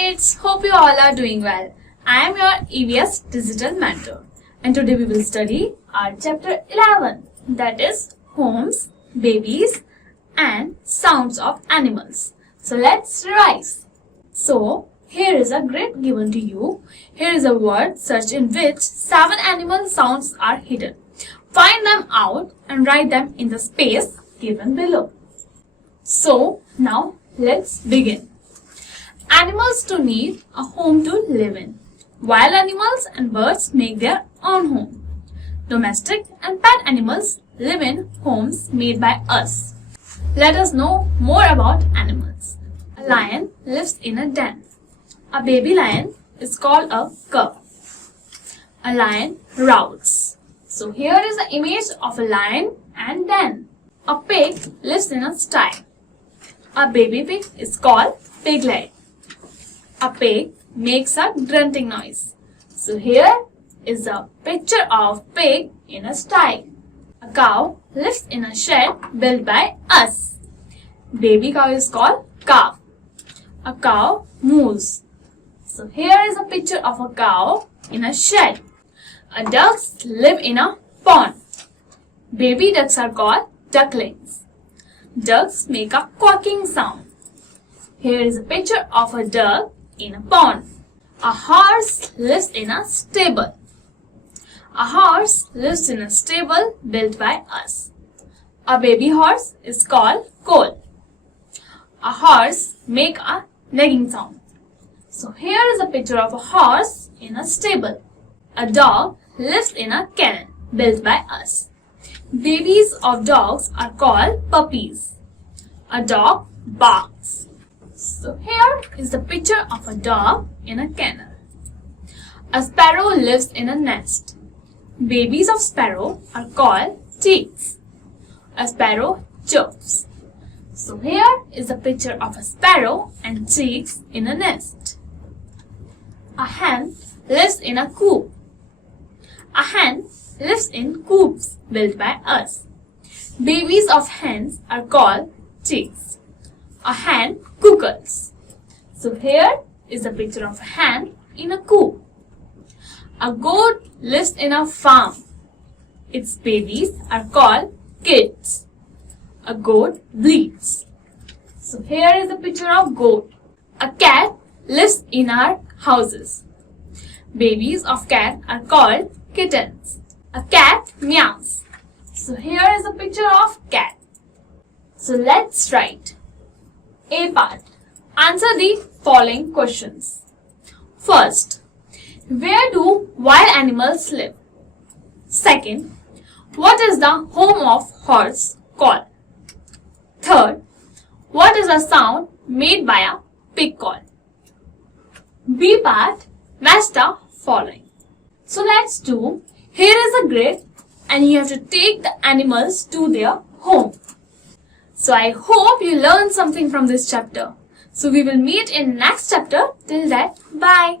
kids, hope you all are doing well. I am your EVS Digital Mentor and today we will study our chapter 11, that is homes, babies and sounds of animals. So let's revise. So here is a grid given to you. Here is a word search in which 7 animal sounds are hidden. Find them out and write them in the space given below. So now let's begin. Animals do need a home to live in. Wild animals and birds make their own home. Domestic and pet animals live in homes made by us. Let us know more about animals. A lion lives in a den. A baby lion is called a cub. A lion roars. So here is the image of a lion and den. A pig lives in a sty. A baby pig is called piglet. A pig makes a grunting noise. So here is a picture of pig in a sty. A cow lives in a shed built by us. Baby cow is called calf. A cow moves. So here is a picture of a cow in a shed. Ducks live in a pond. Baby ducks are called ducklings. Ducks make a quacking sound. Here is a picture of a duck in a pond. A horse lives in a stable. A horse lives in a stable built by us. A baby horse is called colt. A horse makes a nagging sound. So here is a picture of a horse in a stable. A dog lives in a kennel built by us. Babies of dogs are called puppies. A dog barks. So here is the picture of a dog in a kennel. A sparrow lives in a nest. Babies of sparrow are called chicks. A sparrow chirps. So here is a picture of a sparrow and chicks in a nest. A hen lives in a coop. A hen lives in coops built by us. Babies of hens are called chicks. A hen cuckles. So here is a picture of a hen in a coop. A goat lives in a farm. Its babies are called kids. A goat bleats. So here is a picture of goat. A cat lives in our houses. Babies of cat are called kittens. A cat meows. So here is a picture of cat. So let's write. A part. Answer the following questions. First, where do wild animals live? Second, what is the home of horse called? Third, what is a sound made by a pig called? B part, match the following. So let's do. Here is a grid and you have to take the animals to their home. So I hope you learned something from this chapter. So we will meet in next chapter. Till then, bye.